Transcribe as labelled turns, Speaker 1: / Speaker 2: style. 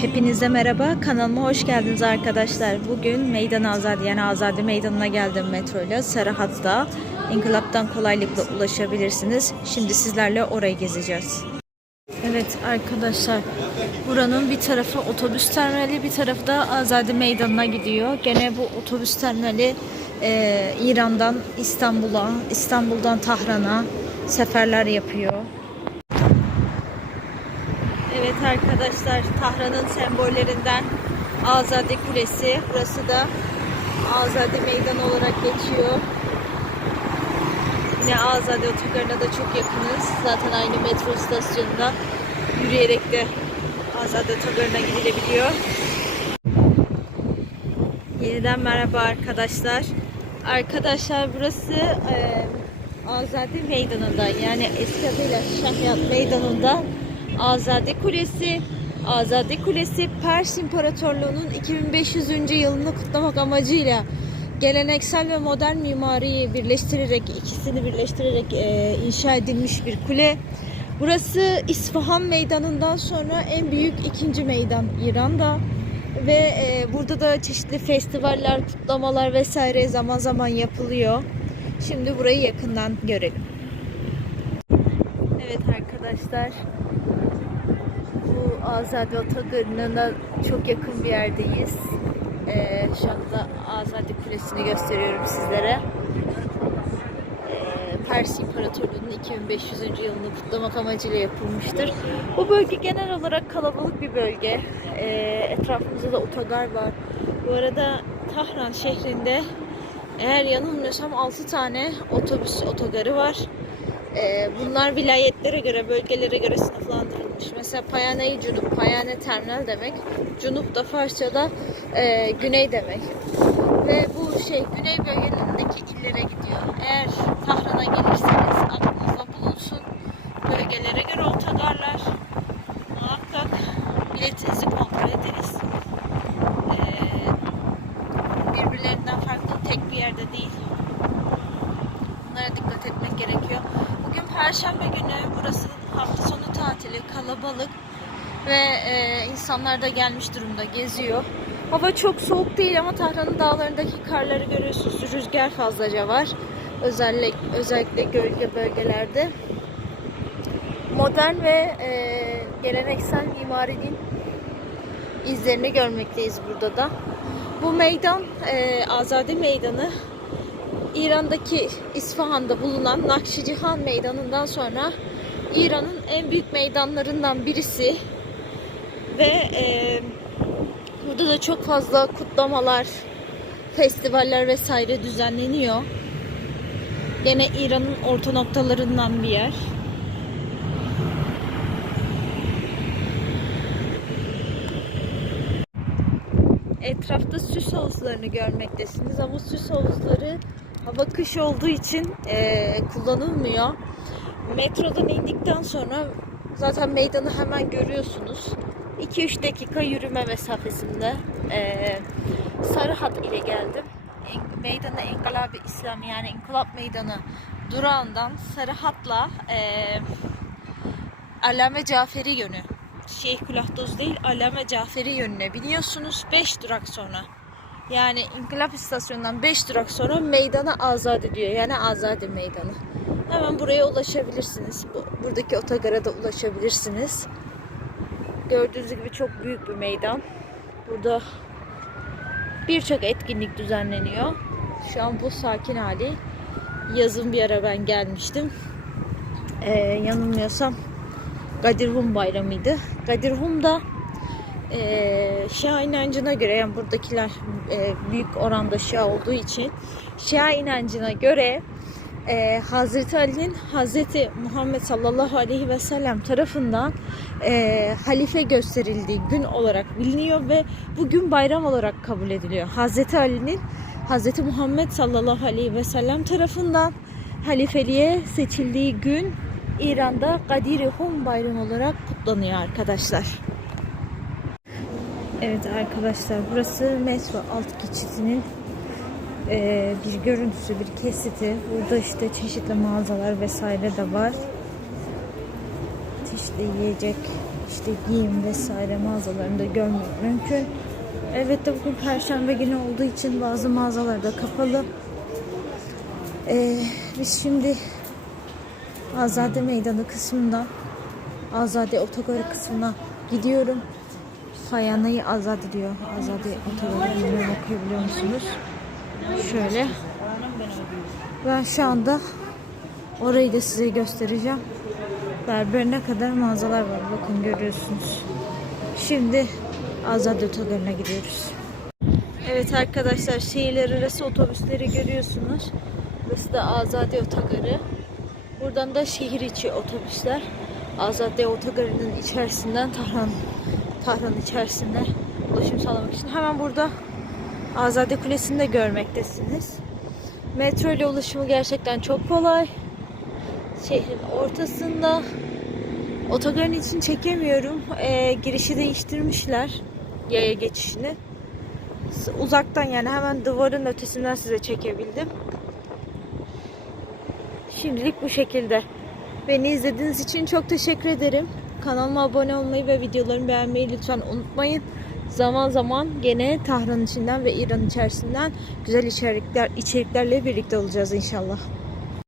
Speaker 1: Hepinize merhaba. Kanalıma hoş geldiniz arkadaşlar. Bugün Meydan Azadi yani Azadi Meydanı'na geldim metroyla. Sarı hatta İnkılap'tan kolaylıkla ulaşabilirsiniz. Şimdi sizlerle orayı gezeceğiz. Evet arkadaşlar buranın bir tarafı otobüs terminali bir tarafı da Azadi Meydanı'na gidiyor. Gene bu otobüs terminali e, İran'dan İstanbul'a, İstanbul'dan Tahran'a seferler yapıyor. Evet arkadaşlar Tahran'ın sembollerinden Azadi Kulesi. Burası da Azadi Meydanı olarak geçiyor. Yine Azadi Otogarı'na da çok yakınız. Zaten aynı metro istasyonunda yürüyerek de Azadi Otogarı'na gidilebiliyor. Yeniden merhaba arkadaşlar. Arkadaşlar burası e, Azadi Meydanı'nda yani eski adıyla Şahyat Meydanı'nda Azadi Kulesi. Azadi Kulesi Pers İmparatorluğu'nun 2500. yılını kutlamak amacıyla geleneksel ve modern mimariyi birleştirerek ikisini birleştirerek e, inşa edilmiş bir kule. Burası İsfahan Meydanı'ndan sonra en büyük ikinci meydan İran'da ve e, burada da çeşitli festivaller, kutlamalar vesaire zaman zaman yapılıyor. Şimdi burayı yakından görelim. Evet arkadaşlar bu Azadi Otogarı'na çok yakın bir yerdeyiz. Ee, şu anda Azadi Kulesi'ni gösteriyorum sizlere. Ee, Pers İmparatorluğu'nun 2500. yılını kutlamak amacıyla yapılmıştır. Bu bölge genel olarak kalabalık bir bölge. Ee, etrafımızda da otogar var. Bu arada Tahran şehrinde eğer yanılmıyorsam 6 tane otobüs otogarı var. Ee, bunlar vilayetlere göre, bölgelere göre sınıflandırılmış. Mesela Payane-i Cunup, Payane Terminal demek. Cunup da Farsça'da e, güney demek. Ve bu şey güney bölgelerindeki illere gidiyor. Eğer Tahran'a gelirseniz aklınızda bulunsun. Bölgelere göre otogarlar. Muhakkak biletinizi kontrol ediniz. Ee, birbirlerinden farklı tek bir yerde değil. Bunlara dikkat etmek gerekiyor. Perşembe günü burası hafta sonu tatili, kalabalık ve e, insanlar da gelmiş durumda geziyor. Hava çok soğuk değil ama Tahran'ın dağlarındaki karları görüyorsunuz. Rüzgar fazlaca var. Özellikle, özellikle gölge bölgelerde. Modern ve e, geleneksel mimarinin izlerini görmekteyiz burada da. Bu meydan e, Azadi Meydanı İran'daki İsfahan'da bulunan Nakşicihan Meydanı'ndan sonra İran'ın en büyük meydanlarından birisi ve e, burada da çok fazla kutlamalar, festivaller vesaire düzenleniyor. Yine İran'ın orta noktalarından bir yer. Etrafta süs havuzlarını görmektesiniz ama süs havuzları hava kış olduğu için eee, kullanılmıyor. Metrodan indikten sonra zaten meydanı hemen görüyorsunuz. 2-3 dakika yürüme mesafesinde eee Sarıhat ile geldim. Meydanı İnkılap-ı İslam yani İnkılap Meydanı durağından Sarıhat'la eee Allame Caferi yönü. Şeyh Külahdoz değil Allame Caferi yönüne biniyorsunuz 5 durak sonra. Yani İnkılap istasyonundan 5 durak sonra meydana azat ediyor. Yani Azadi Meydanı. Hemen buraya ulaşabilirsiniz. Bu- Buradaki otogara da ulaşabilirsiniz. Gördüğünüz gibi çok büyük bir meydan. Burada birçok etkinlik düzenleniyor. Şu an bu sakin hali. Yazın bir ara ben gelmiştim. Ee, yanılmıyorsam Gadirhum bayramıydı. Gadirhum da e, Şia inancına göre yani buradakiler e, büyük oranda Şia olduğu için Şia inancına göre e, Hazreti Ali'nin Hazreti Muhammed sallallahu aleyhi ve sellem tarafından e, halife gösterildiği gün olarak biliniyor ve bugün bayram olarak kabul ediliyor. Hazreti Ali'nin Hazreti Muhammed sallallahu aleyhi ve sellem tarafından halifeliğe seçildiği gün İran'da Gadiri Hum bayramı olarak kutlanıyor arkadaşlar. Evet arkadaşlar burası metro alt geçidinin eee, bir görüntüsü, bir kesiti. Burada işte çeşitli mağazalar vesaire de var. Çeşitli yiyecek işte giyim vesaire mağazalarında görmek mümkün. Elbette bugün Perşembe günü olduğu için bazı mağazalar da kapalı. Ee, biz şimdi Azade Meydanı kısmından Azade Otogarı kısmına gidiyorum. Hayana'yı azat ediyor. Azade Otogarı bilmiyorum okuyabiliyor musunuz? Şöyle. Ben şu anda orayı da size göstereceğim. Berberine kadar mağazalar var. Bakın görüyorsunuz. Şimdi Azade Otogarı'na gidiyoruz. Evet arkadaşlar şehirler arası otobüsleri görüyorsunuz. Burası da Azade Otogarı. Buradan da şehir içi otobüsler. Azade Otogarı'nın içerisinden Tahran Tahran içerisinde ulaşım sağlamak için. Hemen burada Azade Kulesi'ni de görmektesiniz. Metro ile ulaşımı gerçekten çok kolay. Şehrin ortasında. Otogarın için çekemiyorum. Ee, girişi değiştirmişler. Yaya geçişini. Uzaktan yani hemen duvarın ötesinden size çekebildim. Şimdilik bu şekilde. Beni izlediğiniz için çok teşekkür ederim. Kanalıma abone olmayı ve videolarımı beğenmeyi lütfen unutmayın. Zaman zaman gene Tahran içinden ve İran içerisinden güzel içerikler içeriklerle birlikte olacağız inşallah.